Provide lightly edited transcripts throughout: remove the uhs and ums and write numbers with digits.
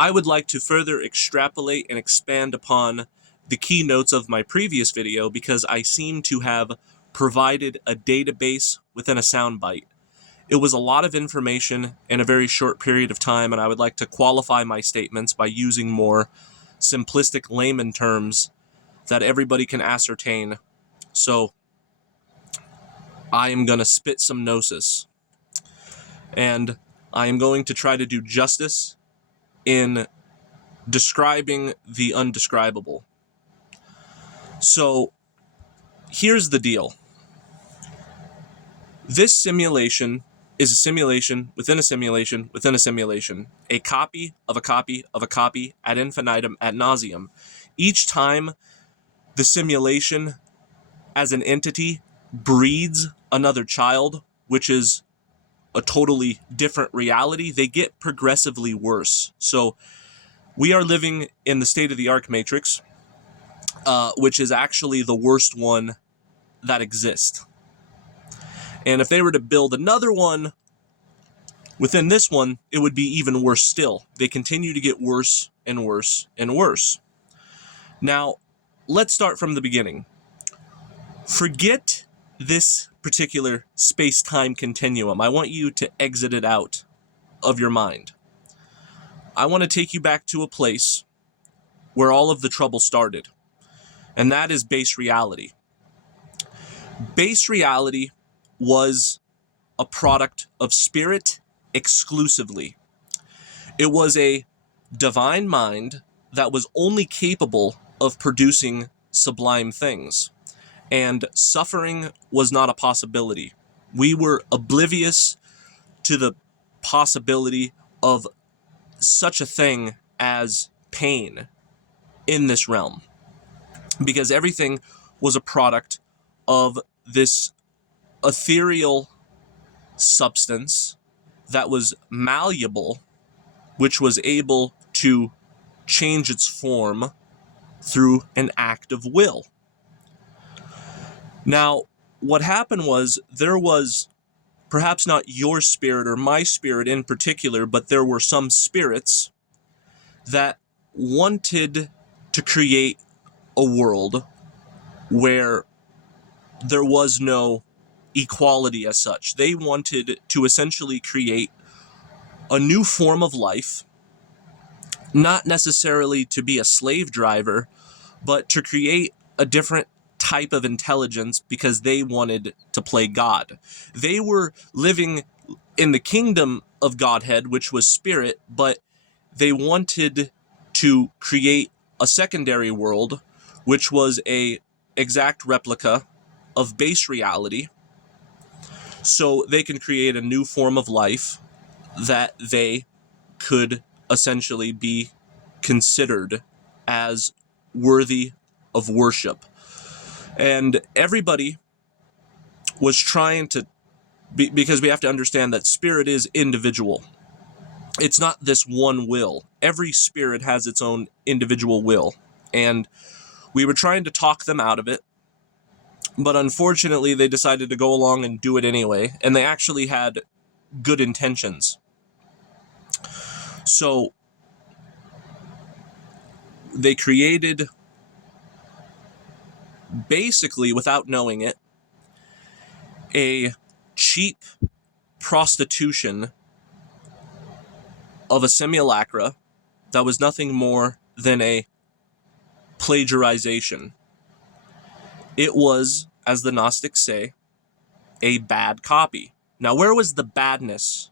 I would like to further extrapolate and expand upon the keynotes of my previous video because I seem to have provided a database within a soundbite. It was a lot of information in a very short period of time, and I would like to qualify my statements by using more simplistic layman terms that everybody can ascertain. So I am going to spit some Gnosis, and I am going to try to do justice in describing the undescribable. So here's the deal. This simulation is a simulation within a simulation within a simulation, a copy of a copy of a copy ad infinitum ad nauseum. Each time the simulation as an entity breeds another child, which is a totally different reality, they get progressively worse. So we are living in the state-of-the-art matrix, which is actually the worst one that exists. And if they were to build another one within this one, it would be even worse still. They continue to get worse and worse and worse. Now, let's start from the beginning. Forget this particular space-time continuum. I want you to exit it out of your mind. I want to take you back to a place where all of the trouble started, and that is base reality. Base reality was a product of spirit exclusively. It was a divine mind that was only capable of producing sublime things, and suffering was not a possibility. We were oblivious to the possibility of such a thing as pain in this realm, because everything was a product of this ethereal substance that was malleable, which was able to change its form through an act of will. Now, what happened was there was perhaps not your spirit or my spirit in particular, but there were some spirits that wanted to create a world where there was no equality as such. They wanted to essentially create a new form of life, not necessarily to be a slave driver, but to create a different type of intelligence because they wanted to play God. They were living in the kingdom of Godhead, which was spirit, but they wanted to create a secondary world, which was a exact replica of base reality, so they can create a new form of life that they could essentially be considered as worthy of worship. And everybody was trying to, because we have to understand that spirit is individual. It's not this one will. Every spirit has its own individual will. And we were trying to talk them out of it, but unfortunately they decided to go along and do it anyway, and they actually had good intentions. So they created, basically without knowing it, a cheap prostitution of a simulacra that was nothing more than a plagiarization. It was, as the Gnostics say, a bad copy. Now, where was the badness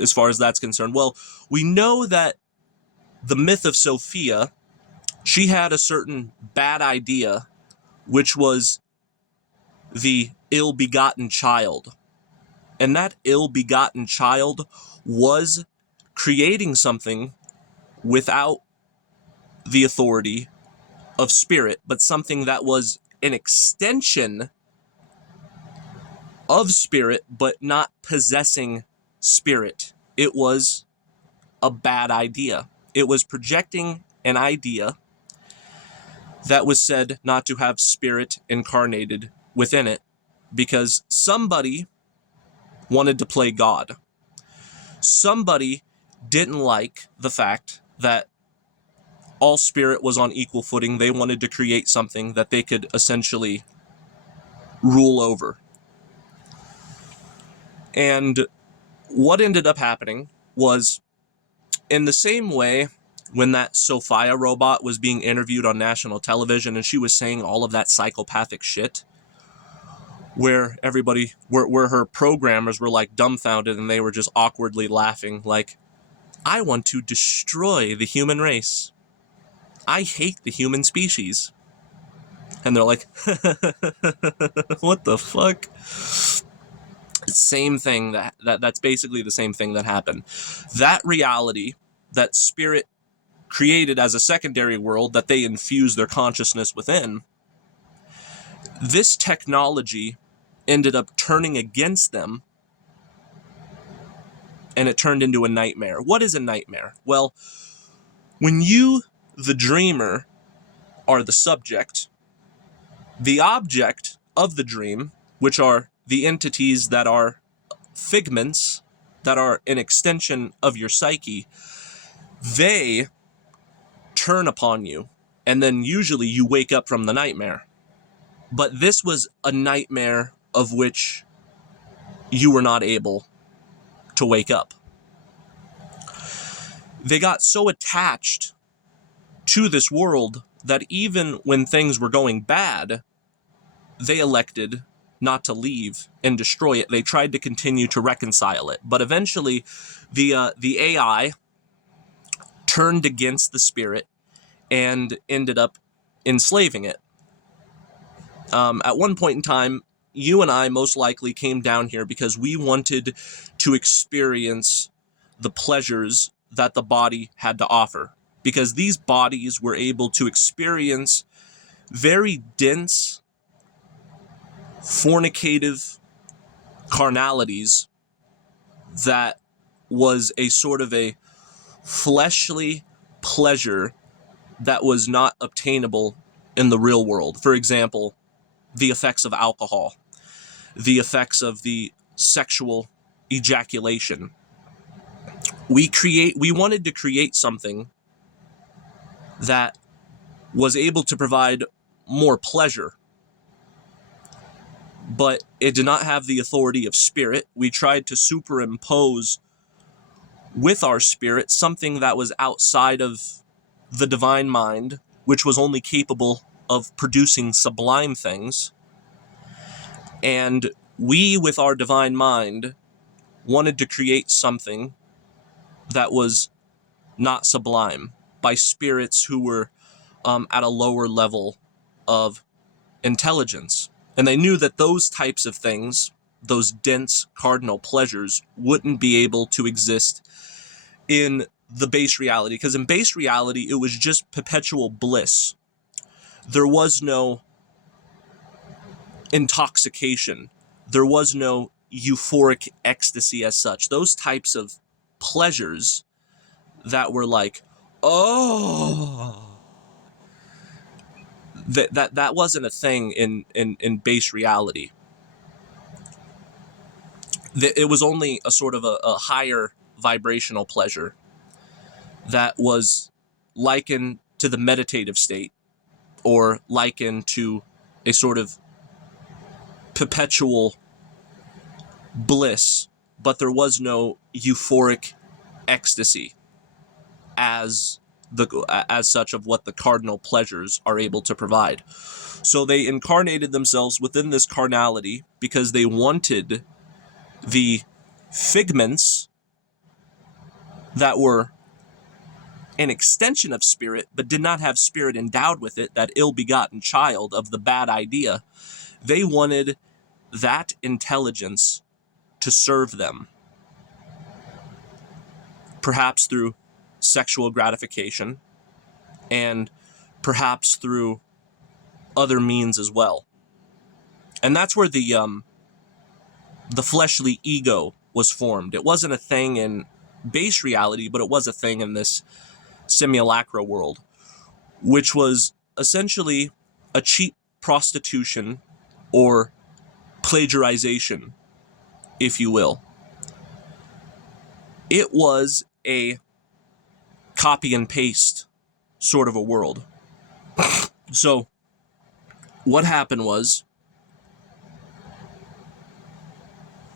as far as that's concerned? Well, we know that the myth of Sophia, she had a certain bad idea, which was the ill-begotten child. And that ill-begotten child was creating something without the authority of spirit, but something that was an extension of spirit, but not possessing spirit. It was a bad idea. It was projecting an idea that was said not to have spirit incarnated within it, because somebody wanted to play God. Somebody didn't like the fact that all spirit was on equal footing. They wanted to create something that they could essentially rule over. And what ended up happening was, in the same way when that Sophia robot was being interviewed on national television and she was saying all of that psychopathic shit, where where her programmers were like dumbfounded and they were just awkwardly laughing, like, I want to destroy the human race. I hate the human species. And they're like, what the fuck? Same thing, that's basically the same thing that happened. That reality that spirit created as a secondary world that they infused their consciousness within, this technology ended up turning against them, and it turned into a nightmare. What is a nightmare? Well, when you, the dreamer, are the subject, the object of the dream, which are the entities that are figments, that are an extension of your psyche, they turn upon you, and then usually you wake up from the nightmare. But this was a nightmare of which you were not able to wake up. They got so attached to this world that even when things were going bad, they elected not to leave and destroy it. They tried to continue to reconcile it. But eventually, the AI turned against the spirit and ended up enslaving it. At one point in time, you and I most likely came down here because we wanted to experience the pleasures that the body had to offer. Because these bodies were able to experience very dense, fornicative carnalities that was a sort of a fleshly pleasure that was not obtainable in the real world. For example, the effects of alcohol, the effects of the sexual ejaculation. We wanted to create something that was able to provide more pleasure, but it did not have the authority of spirit. We tried to superimpose with our spirit something that was outside of the divine mind, which was only capable of producing sublime things. And we, with our divine mind, wanted to create something that was not sublime by spirits who were at a lower level of intelligence. And they knew that those types of things, those dense cardinal pleasures, wouldn't be able to exist in the base reality, because in base reality, it was just perpetual bliss. There was no intoxication. There was no euphoric ecstasy as such. Those types of pleasures that were like, oh, that wasn't a thing in base reality. It was only a sort of a higher vibrational pleasure that was likened to the meditative state, or likened to a sort of perpetual bliss, but there was no euphoric ecstasy as such of what the cardinal pleasures are able to provide. So they incarnated themselves within this carnality because they wanted the figments that were an extension of spirit, but did not have spirit endowed with it, that ill-begotten child of the bad idea. They wanted that intelligence to serve them, perhaps through sexual gratification, and perhaps through other means as well. And that's where the fleshly ego was formed. It wasn't a thing in base reality, but it was a thing in this simulacra world, which was essentially a cheap prostitution or plagiarization, if you will. It was a copy and paste sort of a world. So what happened was,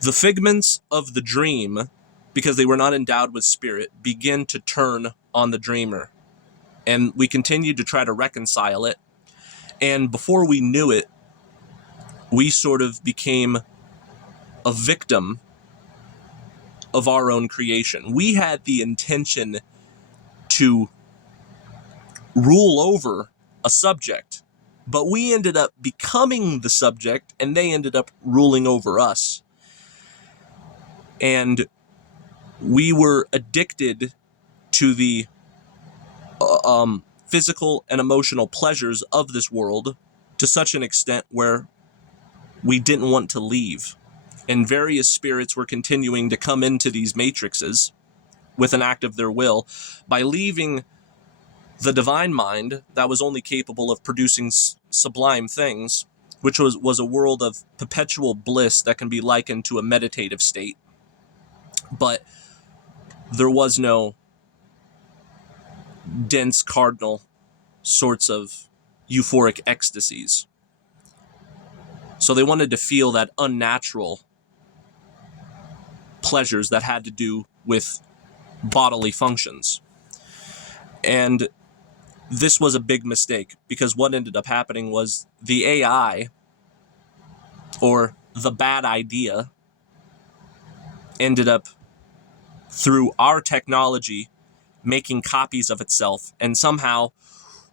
the figments of the dream, because they were not endowed with spirit, begin to turn on the dreamer. And we continued to try to reconcile it. And before we knew it, we sort of became a victim of our own creation. We had the intention to rule over a subject, but we ended up becoming the subject, and they ended up ruling over us. And we were addicted to the physical and emotional pleasures of this world to such an extent where we didn't want to leave. And various spirits were continuing to come into these matrices with an act of their will by leaving the divine mind that was only capable of producing sublime things, which was a world of perpetual bliss that can be likened to a meditative state. But there was no dense cardinal sorts of euphoric ecstasies. So they wanted to feel that unnatural pleasures that had to do with bodily functions. And this was a big mistake, because what ended up happening was the AI, or the bad idea, ended up, through our technology, making copies of itself. And somehow,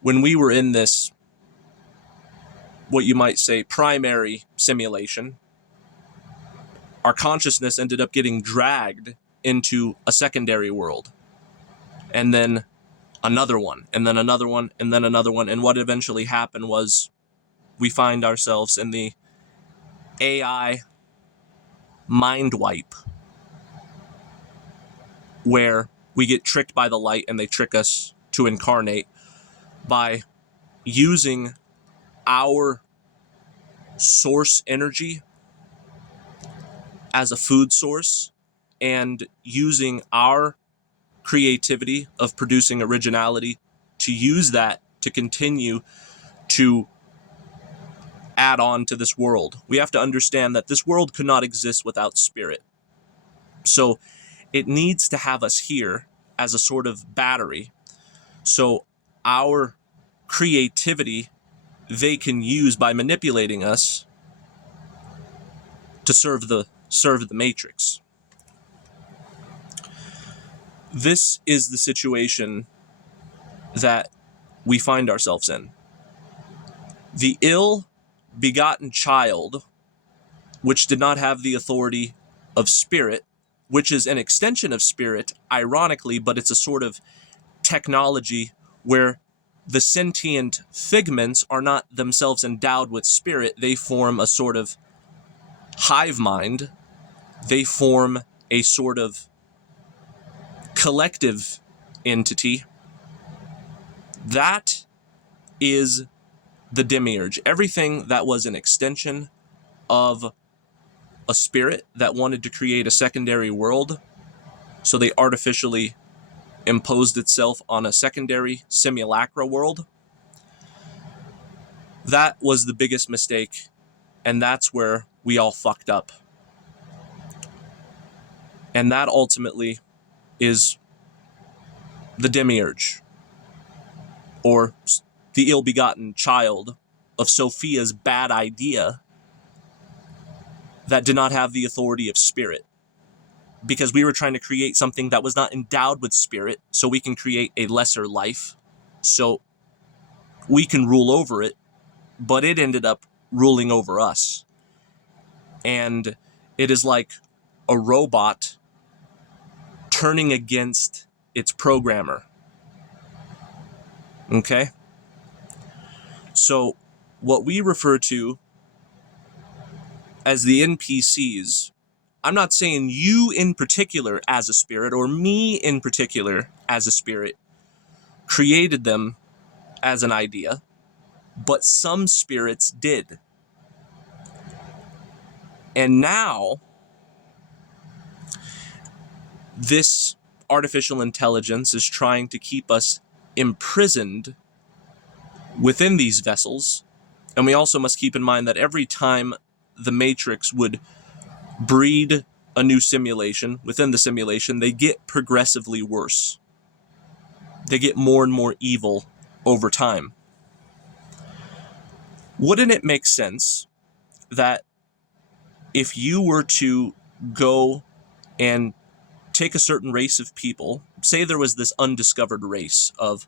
when we were in this, what you might say, primary simulation, our consciousness ended up getting dragged into a secondary world. And then another one, and then another one, and then another one. And what eventually happened was we find ourselves in the AI mind wipe, where we get tricked by the light and they trick us to incarnate by using our source energy as a food source, and using our creativity of producing originality to use that to continue to add on to this world. We have to understand that this world could not exist without spirit. So it needs to have us here as a sort of battery. So our creativity they can use by manipulating us to serve the matrix. This is the situation that we find ourselves in. The ill-begotten child, which did not have the authority of spirit, which is an extension of spirit, ironically, but it's a sort of technology where the sentient figments are not themselves endowed with spirit. They form a sort of hive mind. They form a sort of collective entity. That is the Demiurge. Everything that was an extension of a spirit that wanted to create a secondary world, so they artificially imposed itself on a secondary simulacra world. That was the biggest mistake, and that's where we all fucked up. And that ultimately is the Demiurge, or the ill-begotten child of Sophia's bad idea that did not have the authority of spirit. Because we were trying to create something that was not endowed with spirit, so we can create a lesser life, so we can rule over it, but it ended up ruling over us. And it is like a robot turning against its programmer. Okay? So what we refer to as the NPCs, I'm not saying you in particular as a spirit, or me in particular as a spirit, created them as an idea, but some spirits did. And now, this artificial intelligence is trying to keep us imprisoned within these vessels. And we also must keep in mind that every time the Matrix would breed a new simulation within the simulation, they get progressively worse. They get more and more evil over time. Wouldn't it make sense that if you were to go and take a certain race of people, say there was this undiscovered race of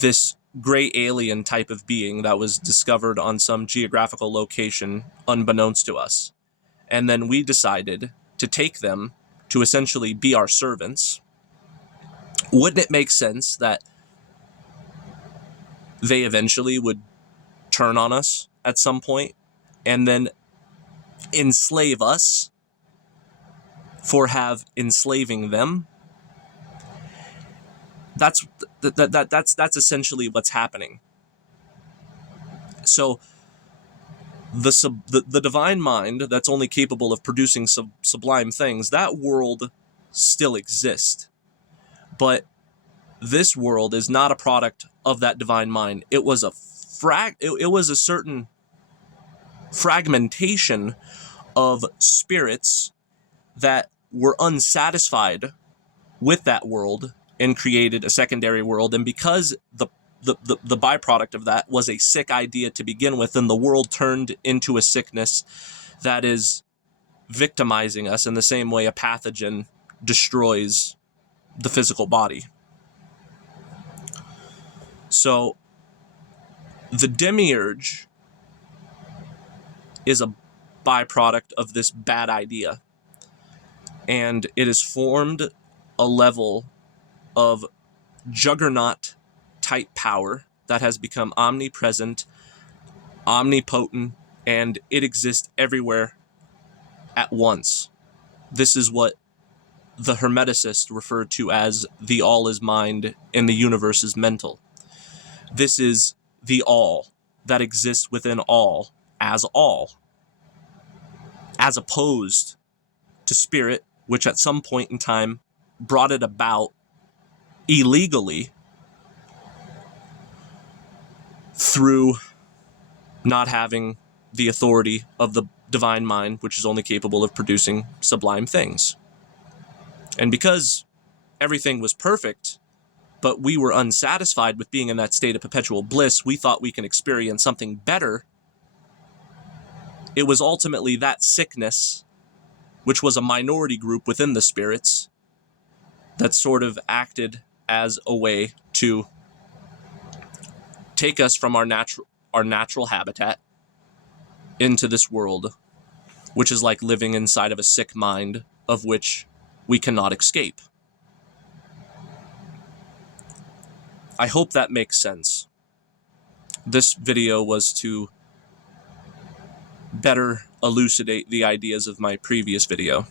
this gray alien type of being that was discovered on some geographical location unbeknownst to us, and then we decided to take them to essentially be our servants, wouldn't it make sense that they eventually would turn on us at some point and then enslave us for enslaving them? That's essentially what's happening. So the divine mind that's only capable of producing sublime things, that world still exists. But this world is not a product of that divine mind. It was a certain fragmentation of spirits that were unsatisfied with that world and created a secondary world. And because the byproduct of that was a sick idea to begin with, and the world turned into a sickness that is victimizing us in the same way a pathogen destroys the physical body. So the Demiurge is a byproduct of this bad idea, and it has formed a level of juggernaut type power that has become omnipresent, omnipotent, and it exists everywhere at once. This is what the Hermeticists referred to as the all is mind and the universe is mental. This is the all that exists within all, as opposed to spirit, which at some point in time brought it about illegally through not having the authority of the divine mind, which is only capable of producing sublime things. And because everything was perfect, but we were unsatisfied with being in that state of perpetual bliss, we thought we can experience something better. It was ultimately that sickness, which was a minority group within the spirits, that sort of acted as a way to take us from our natural habitat into this world, which is like living inside of a sick mind of which we cannot escape. I hope that makes sense. This video was to better elucidate the ideas of my previous video.